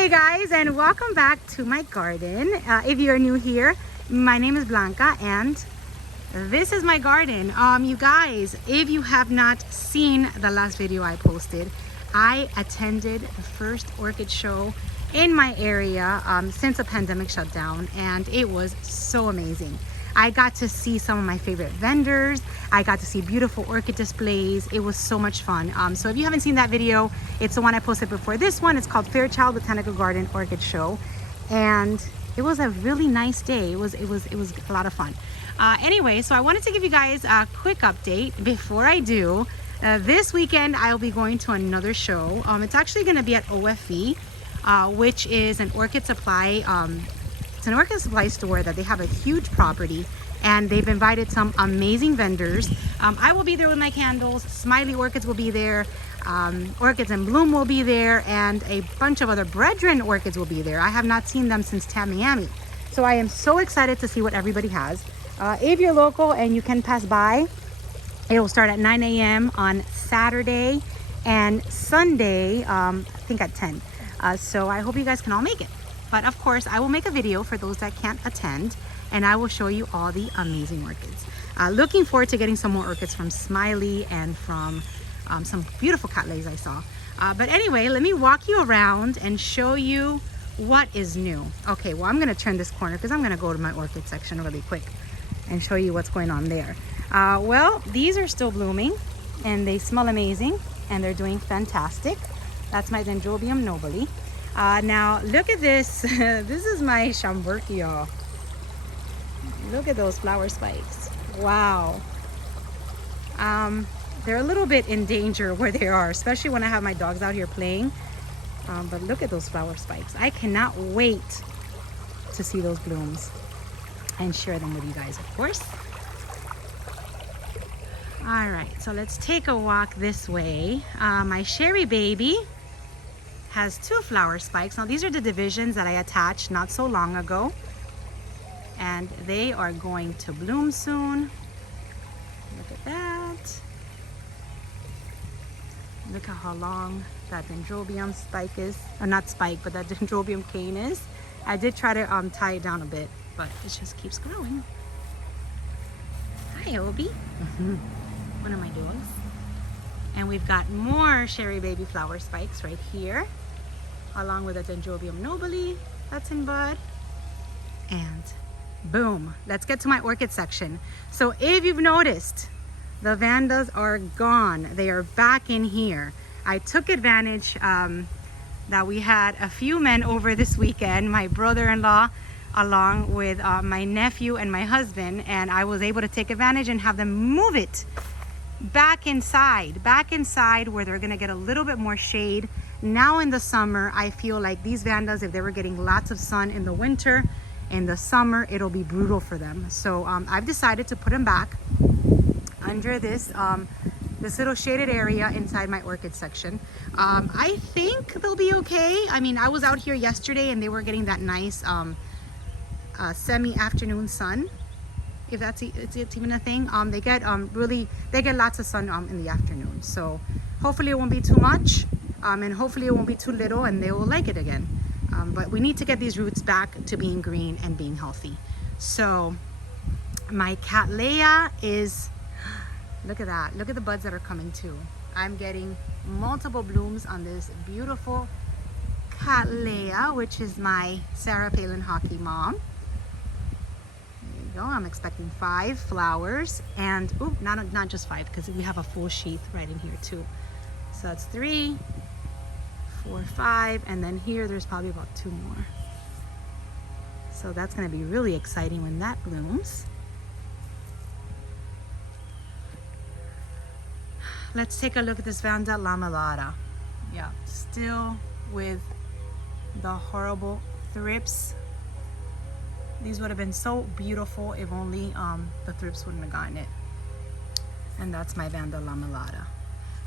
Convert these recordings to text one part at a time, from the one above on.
Hey guys, and welcome back to my garden. If you're new here, my name is Blanca and this is my garden. You guys, if you have not seen the last video I posted, I attended the first orchid show in my area since the pandemic shut down, and it was so amazing. I got to see some of my favorite vendors. I got to see beautiful orchid displays. It was so much fun. So if you haven't seen that video, it's the one I posted before this one. It's called Fairchild Botanical Garden Orchid Show, and it was a really nice day. It was a lot of fun. Anyway, so I wanted to give you guys a quick update before I do. This weekend I'll be going to another show. It's actually going to be at OFE, which is an orchid supply. It's an orchid supply store that they have a huge property, and they've invited some amazing vendors. I will be there with my candles. Smiley Orchids will be there. Orchids in Bloom will be there, and a bunch of other brethren orchids will be there. I have not seen them since Tamiami, so I am so excited to see what everybody has. If you're local and you can pass by, it will start at 9 a.m. on Saturday and Sunday, I think at 10. So I hope you guys can all make it. But of course, I will make a video for those that can't attend, and I will show you all the amazing orchids. Looking forward to getting some more orchids from Smiley and from some beautiful cattleyas I saw. But anyway, let me walk you around and show you what is new. Okay, well, I'm gonna turn this corner because I'm gonna go to my orchid section really quick and show you what's going on there. Well, these are still blooming and they smell amazing and they're doing fantastic. That's my Dendrobium nobile. Now look at this. This is my Chambertia. Look at those flower spikes. Wow. They're a little bit in danger where they are, especially when I have my dogs out here playing. But look at those flower spikes. I cannot wait to see those blooms and share them with you guys, of course. All right, so let's take a walk this way. My Sherry Baby has 2 flower spikes. Now these are the divisions that I attached not so long ago, and they are going to bloom soon. Look at that. Look at how long that Dendrobium spike is, or not spike, but that Dendrobium cane is. I did try to tie it down a bit, but it just keeps growing. Hi, Obi. One of my dogs. And we've got more Sherry Baby flower spikes right here, along with a Dendrobium nobile that's in bud. And boom, let's get to my orchid section. So if you've noticed, the Vandas are gone. They are back in here. I took advantage that we had a few men over this weekend, my brother-in-law along with my nephew and my husband, and I was able to take advantage and have them move it back inside where they're gonna get a little bit more shade. Now in the summer, I feel like these Vandas, if they were getting lots of sun in the winter, in the summer, it'll be brutal for them. So I've decided to put them back under this this little shaded area inside my orchid section. I think they'll be okay. I mean, I was out here yesterday and they were getting that nice semi-afternoon sun, if that's it's even a thing. They get lots of sun in the afternoon, so hopefully it won't be too much, and hopefully it won't be too little, and they will like it again. But we need to get these roots back to being green and being healthy. So my Cattleya is, look at that, look at the buds that are coming too. I'm getting multiple blooms on this beautiful Cattleya, which is my Sarah Palin hockey mom. Go. I'm expecting 5 flowers, and ooh, not just 5, because we have a full sheath right in here too. So that's 3, 4, 5, and then here there's probably about 2 more. So that's going to be really exciting when that blooms. Let's take a look at this Vanda lamellata. Yeah, still with the horrible thrips. These would have been so beautiful if only the thrips wouldn't have gotten it. And that's my Vanda lamellata.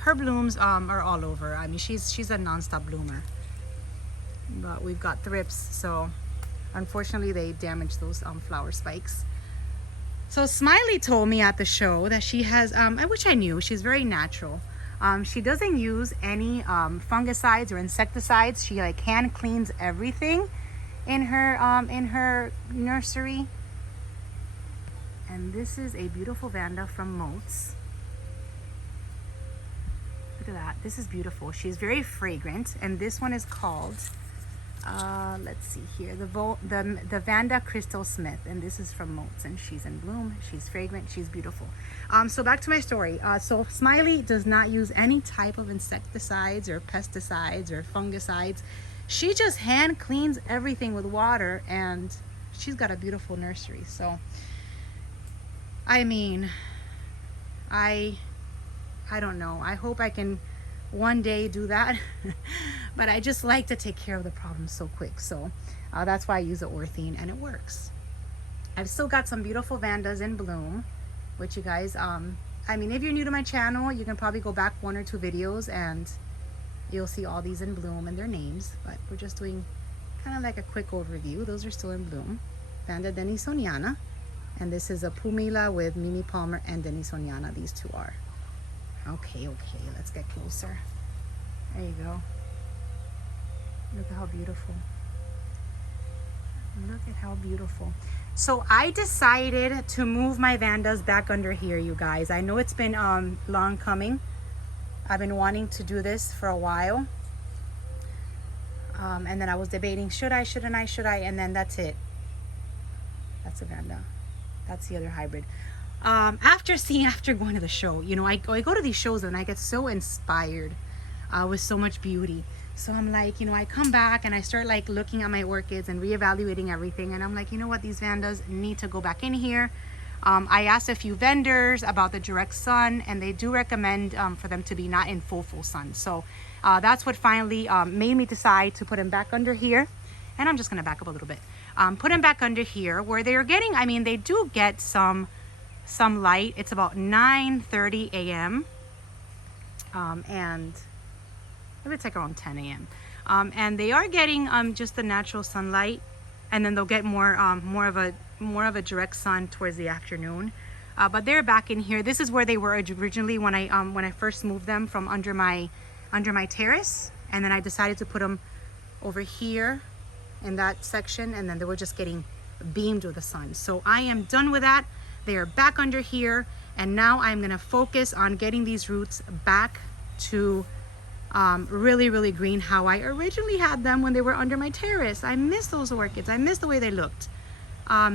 Her blooms are all over. I mean, she's a non-stop bloomer. But we've got thrips, so unfortunately they damaged those flower spikes. So Smiley told me at the show that she has, which I knew, she's very natural. She doesn't use any fungicides or insecticides. She like hand cleans everything in her nursery. And this is a beautiful Vanda from Moats. Look at that. This is beautiful. She's very fragrant, and this one is called let's see here, the Vanda Crystal Smith, and this is from Moats, and she's in bloom. She's fragrant. She's beautiful. So back to my story. So Smiley does not use any type of insecticides or pesticides or fungicides. She just hand cleans everything with water, and she's got a beautiful nursery. So I mean, I don't know. I hope I can one day do that. But I just like to take care of the problem so quick. So that's why I use the Orchid, and it works. I've still got some beautiful Vandas in bloom, which you guys, I mean, if you're new to my channel, you can probably go back 1 or 2 videos and you'll see all these in bloom and their names. But we're just doing kind of like a quick overview. Those are still in bloom. Vanda Denisoniana. And this is a Pumila with Mimi Palmer and Denisoniana. These two are. Okay, let's get closer. There you go. Look at how beautiful. Look at how beautiful. So I decided to move my Vandas back under here, you guys. I know it's been long coming. I've been wanting to do this for a while. And then I was debating, should I, shouldn't I, should I? And then that's it. That's a Vanda. That's the other hybrid. After going to the show, you know, I go to these shows and I get so inspired with so much beauty. So I'm like, you know, I come back and I start like looking at my orchids and reevaluating everything. And I'm like, you know what, these Vandas need to go back in here. I asked a few vendors about the direct sun, and they do recommend for them to be not in full sun. So that's what finally made me decide to put them back under here. And I'm just going to back up a little bit. Put them back under here where they're getting, I mean, they do get some light. It's about 9:30 a.m. And maybe it's like around 10 a.m. And they are getting just the natural sunlight, and then they'll get more of a direct sun towards the afternoon. But they're back in here. This is where they were originally when I first moved them from under my terrace, and then I decided to put them over here in that section, and then they were just getting beamed with the sun. So I am done with that. They are back under here, and now I'm gonna focus on getting these roots back to really green, how I originally had them when they were under my terrace. I miss those orchids. I miss the way they looked.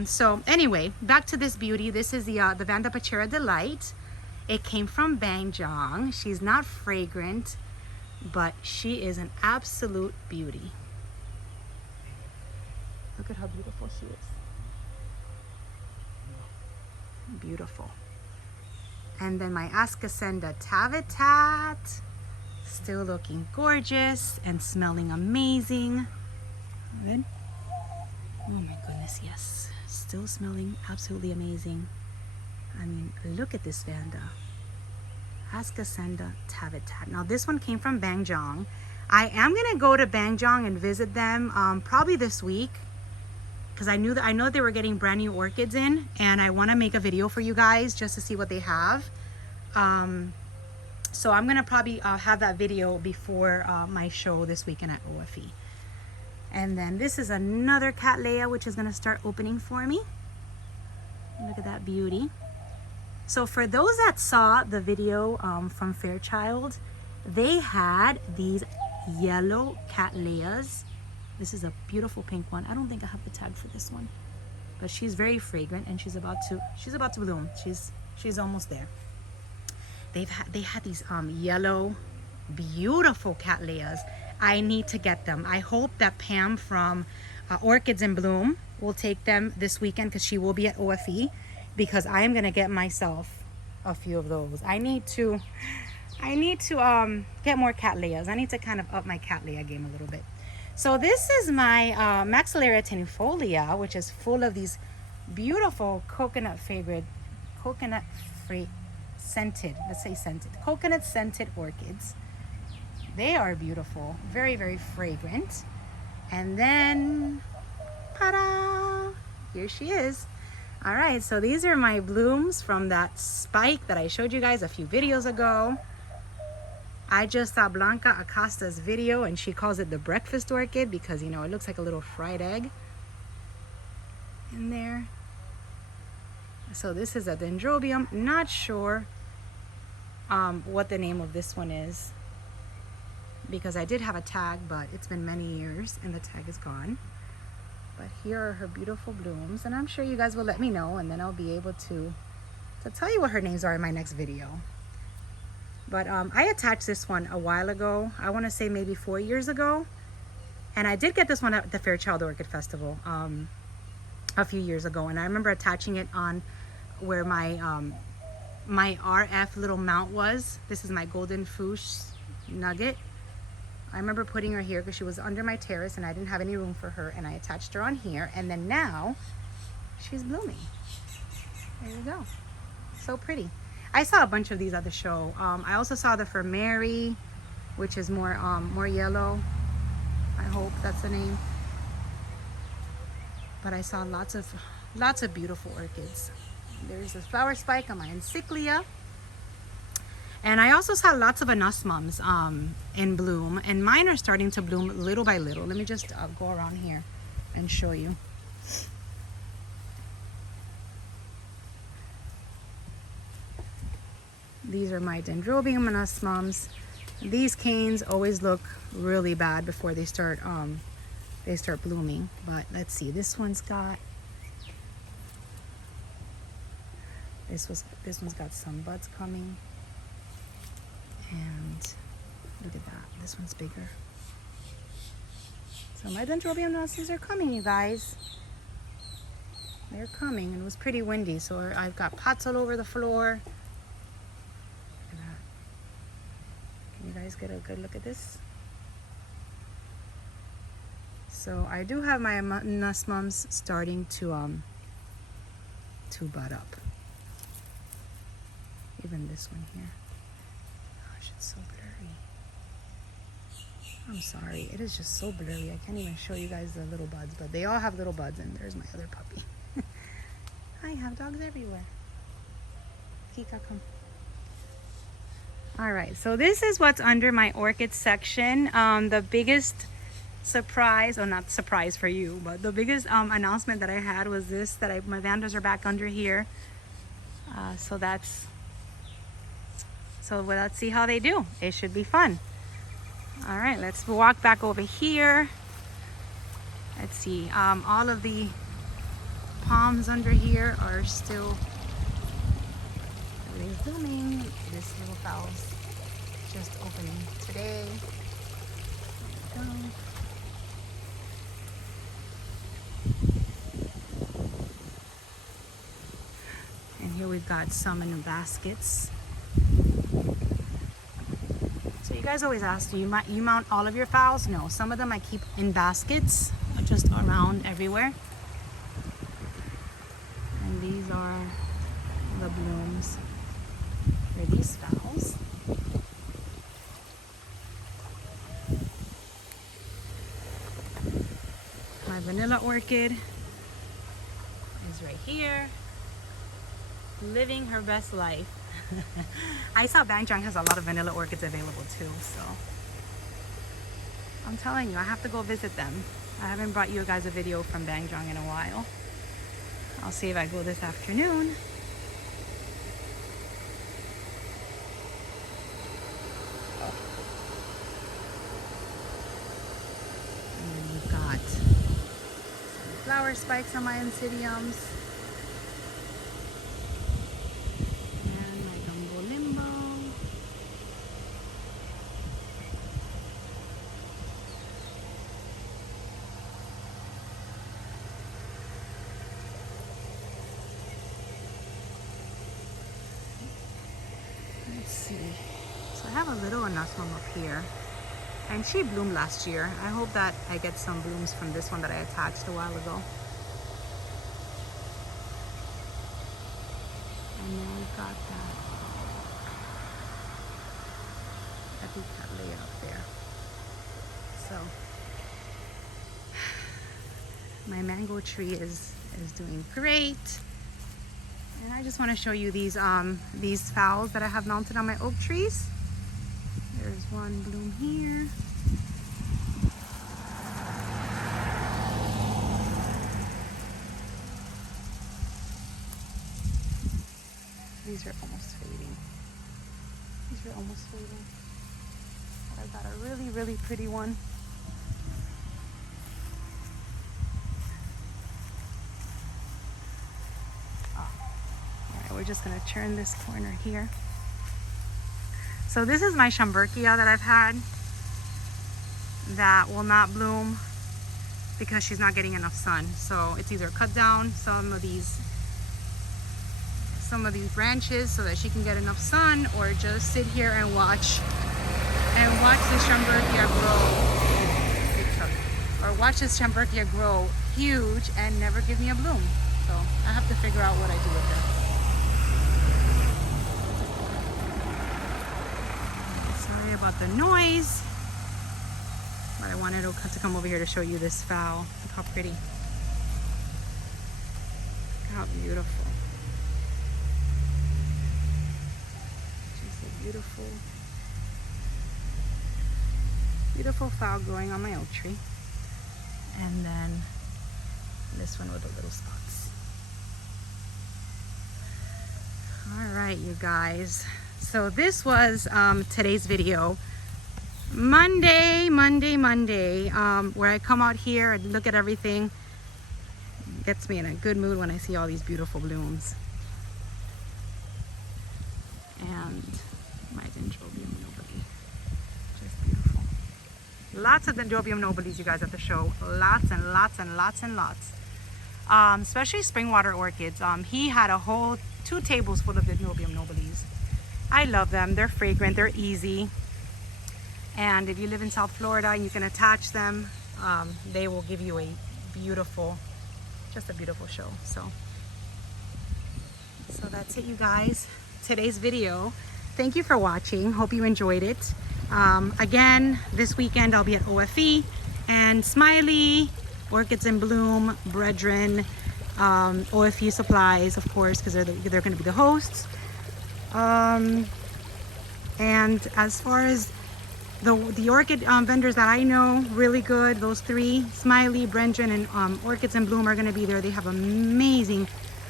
So anyway, back to this beauty. This is the Vanda Pachera Delight. It came from Bangjong. She's not fragrant, but she is an absolute beauty. Look at how beautiful she is. Beautiful. And then my Vanda Tavitat, still looking gorgeous and smelling amazing. Good. Oh my goodness, yes. Still smelling absolutely amazing. I mean, look at this Vanda. Vanda Tavitat. Now this one came from Bangjong. I am gonna go to Bangjong and visit them probably this week, because I know that they were getting brand new orchids in, and I want to make a video for you guys just to see what they have. So I'm gonna probably have that video before my show this weekend at OFE. And then this is another Cattleya, which is gonna start opening for me. Look at that beauty. So for those that saw the video from Fairchild, they had these yellow Cattleyas. This is a beautiful pink one. I don't think I have the tag for this one, but she's very fragrant, and she's about to bloom. She's almost there. They had these yellow, beautiful Cattleyas. I need to get them. I hope that Pam from Orchids in Bloom will take them this weekend, because she will be at OFE, because I am gonna get myself a few of those. I need to get more Cattleyas. I need to kind of up my Cattleya game a little bit. So this is my Maxillaria tenuifolia, which is full of these beautiful coconut scented orchids. They are beautiful, very fragrant. And then, ta-da! Here she is. All right, so these are my blooms from that spike that I showed you guys a few videos ago. I just saw Blanca Acosta's video and she calls it the breakfast orchid because, you know, it looks like a little fried egg in there. So this is a Dendrobium. Not sure what the name of this one is because I did have a tag, but it's been many years and the tag is gone. But here are her beautiful blooms, and I'm sure you guys will let me know, and then I'll be able to tell you what her names are in my next video. But I attached this one a while ago. I want to say maybe 4 years ago, and I did get this one at the Fairchild Orchid Festival a few years ago, and I remember attaching it on where my my RF little mount was. This is my golden fouche nugget. I remember putting her here because she was under my terrace and I didn't have any room for her, and I attached her on here, and then now she's blooming. There you go. So pretty. I saw a bunch of these at the show. I also saw the For Mary, which is more yellow. I hope that's the name. But I saw lots of beautiful orchids. There's this flower spike on my encyclia. And I also saw lots of anosmums in bloom, and mine are starting to bloom little by little. Let me just go around here and show you. These are my Dendrobium anosmums. These canes always look really bad before they start blooming. But let's see, this one's got this one's got some buds coming. And look at that, this one's bigger. So my Dendrobium anosmums are coming, you guys. They're coming, and it was pretty windy, so I've got pots all over the floor. Look at that. Can you guys get a good look at this? So I do have my anosmums starting to bud up. Even this one here. It's so blurry. I'm sorry, it is just so blurry. I can't even show you guys the little buds, but they all have little buds, and there's my other puppy. I have dogs everywhere. Kika, come. All right, so this is what's under my orchid section. The biggest surprise, or not surprise for you, but the biggest announcement that I had was this, that my Vandas are back under here. So let's see how they do. It should be fun. All right, let's walk back over here. Let's see, all of the palms under here are still everything's blooming. This little fowl's just opening today. There we go. And here we've got some in the baskets. So you guys always ask, do you mount all of your phals? No, some of them I keep in baskets, just around everywhere. And these are the blooms for these phals. My vanilla orchid is right here, living her best life. I saw Bangjong has a lot of vanilla orchids available too, so I'm telling you, I have to go visit them. I haven't brought you guys a video from Bangjong in a while. I'll see if I go this afternoon. And then we've got flower spikes on my Oncidiums. So I have a little anosmum up here, and she bloomed last year. I hope that I get some blooms from this one that I attached a while ago. And then we've got that Leia up there. So my mango tree is doing great. And I just want to show you these phals that I have mounted on my oak trees. There's one bloom here. These are almost fading. These are almost fading. But I've got a really, really pretty one. Oh. All right, we're just gonna turn this corner here. So this is my Schomburgkia that I've had that will not bloom because she's not getting enough sun. So it's either cut down some of these branches so that she can get enough sun, or just sit here and watch this Schomburgkia grow, or watch this Schomburgkia grow huge and never give me a bloom. So I have to figure out what I do with her. Sorry about the noise, but I wanted to come over here to show you this fowl. Look how pretty. Look how beautiful. Beautiful, beautiful fowl growing on my oak tree. And then this one with the little spots. All right, you guys. So this was today's video. Monday, where I come out here and look at everything. Gets me in a good mood when I see all these beautiful blooms. And my Dendrobium nobile, just beautiful. Lots of Dendrobium nobiles, you guys, at the show. Lots and lots and lots and lots. Especially spring water orchids. He had a whole 2 tables full of Dendrobium nobiles. I love them. They're fragrant. They're easy. And if you live in South Florida and you can attach them, they will give you a beautiful, just a beautiful show. So that's it, you guys. Today's video. Thank you for watching. Hope you enjoyed it. Again, this weekend I'll be at OFE and Smiley, Orchids in Bloom, Brethren, OFE Supplies, of course, because they're going to be the hosts. And as far as the orchid vendors that I know really good, those 3, Smiley, Brethren, and Orchids in Bloom, are going to be there. They have amazing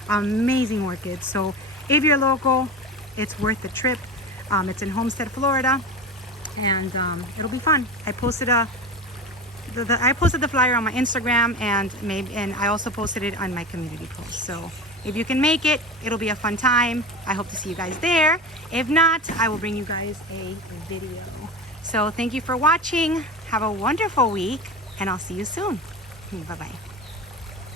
orchids. So if you're local, it's worth the trip. It's in Homestead, Florida, and it'll be fun. I posted the flyer on my Instagram, and I also posted it on my community post. So if you can make it, it'll be a fun time. I hope to see you guys there. If not, I will bring you guys a video. So thank you for watching. Have a wonderful week, and I'll see you soon. Bye-bye.